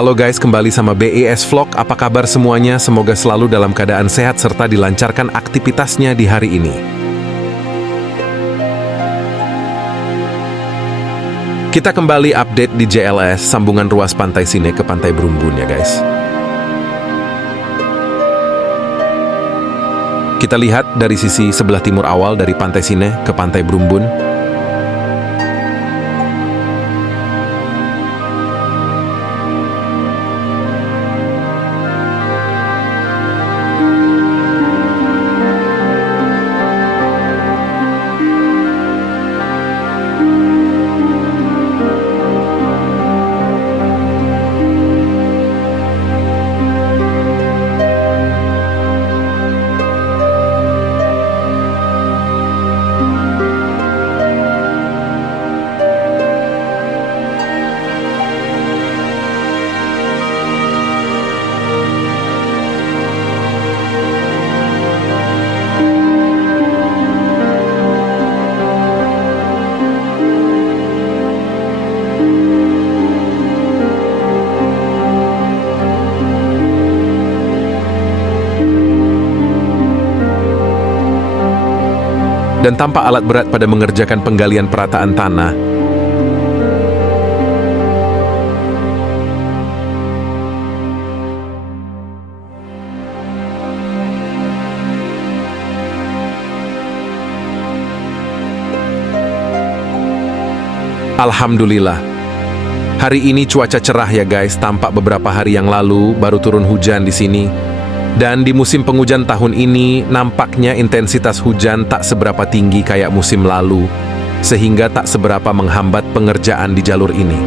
Halo guys, kembali sama BES Vlog. Apa kabar semuanya? Semoga selalu dalam keadaan sehat serta dilancarkan aktivitasnya di hari ini. Kita kembali update di JLS, sambungan ruas Pantai Sine ke Pantai Brumbun ya guys. Kita lihat dari sisi sebelah timur awal dari Pantai Sine ke Pantai Brumbun. Dan tanpa alat berat pada mengerjakan penggalian perataan tanah. Alhamdulillah. Hari ini cuaca cerah ya guys, tampak beberapa hari yang lalu baru turun hujan di sini. Dan di musim penghujan tahun ini, nampaknya intensitas hujan tak seberapa tinggi kayak musim lalu, sehingga tak seberapa menghambat pengerjaan di jalur ini.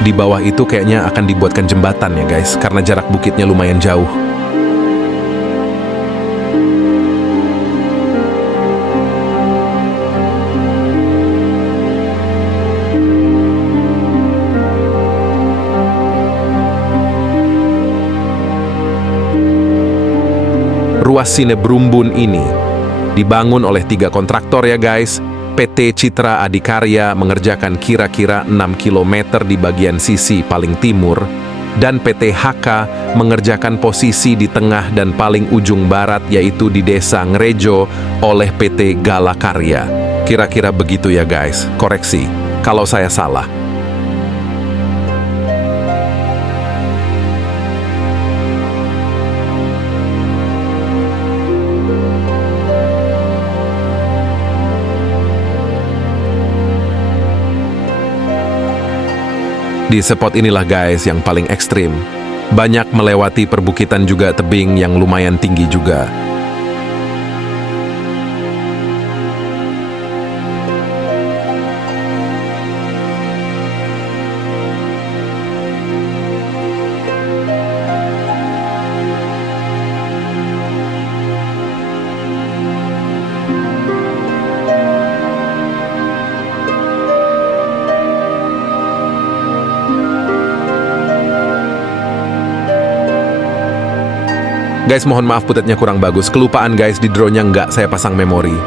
Di bawah itu kayaknya akan dibuatkan jembatan ya guys, karena jarak bukitnya lumayan jauh. Ruas Sine Brumbun ini dibangun oleh 3 kontraktor ya guys. PT Citra Adikarya mengerjakan kira-kira 6 km di bagian sisi paling timur, dan PT HK mengerjakan posisi di tengah dan paling ujung barat yaitu di Desa Ngrejo oleh PT Galakarya. Kira-kira begitu ya guys, koreksi kalau saya salah. Di spot inilah guys yang paling ekstrim. Banyak melewati perbukitan juga tebing yang lumayan tinggi juga. Guys, mohon maaf footage-nya kurang bagus. Kelupaan guys, di drone-nya nggak saya pasang memori.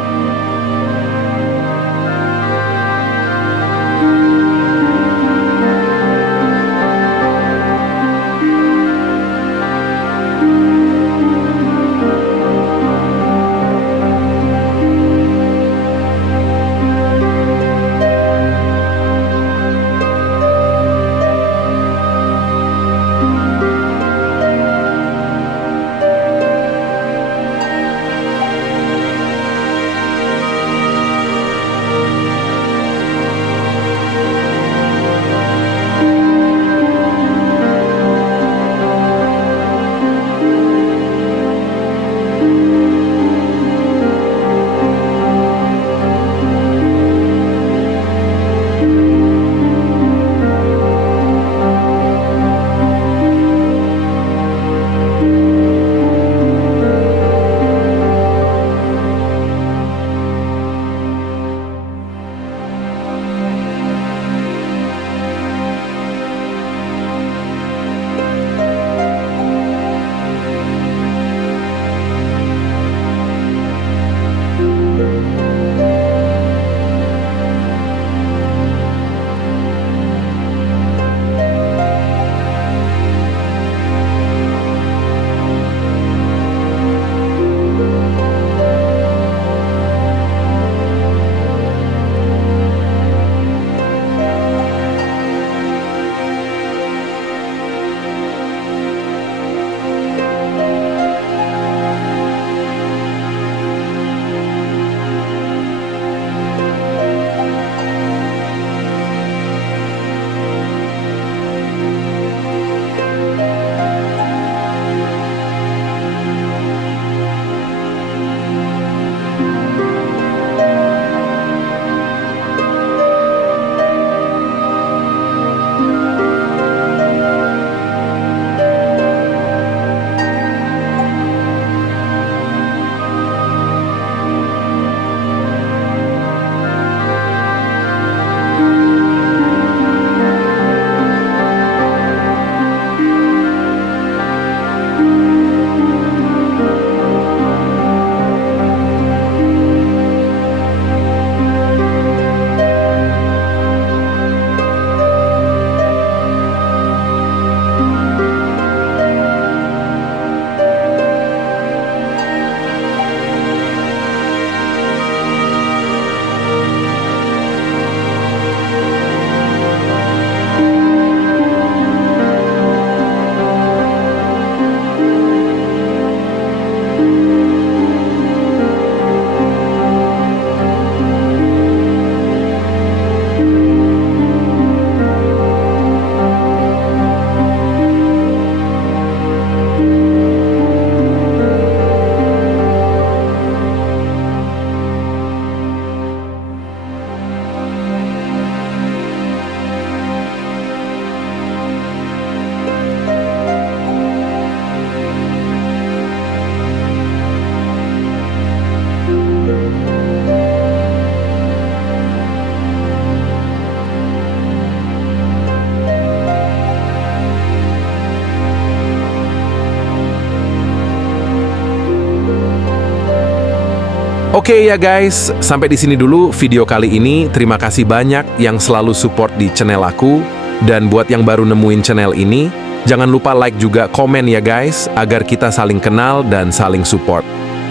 Oke ya guys, sampai di sini dulu video kali ini. Terima kasih banyak yang selalu support di channel aku. Dan buat yang baru nemuin channel ini, jangan lupa like juga komen ya guys, agar kita saling kenal dan saling support.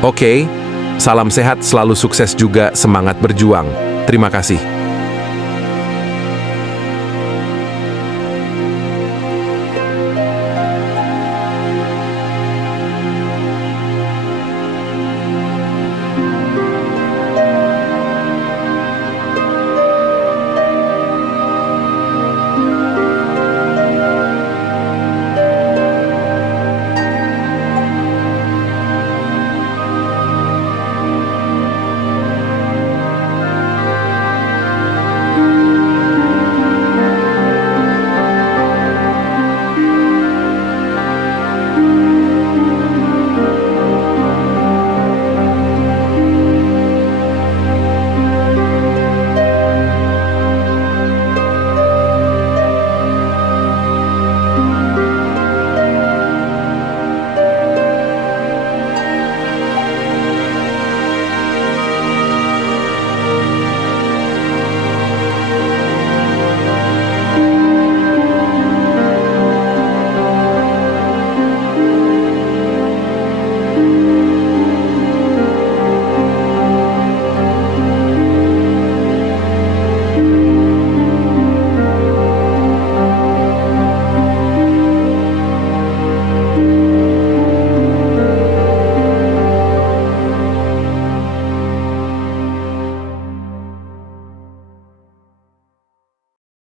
Oke, salam sehat, selalu sukses juga, semangat berjuang. Terima kasih.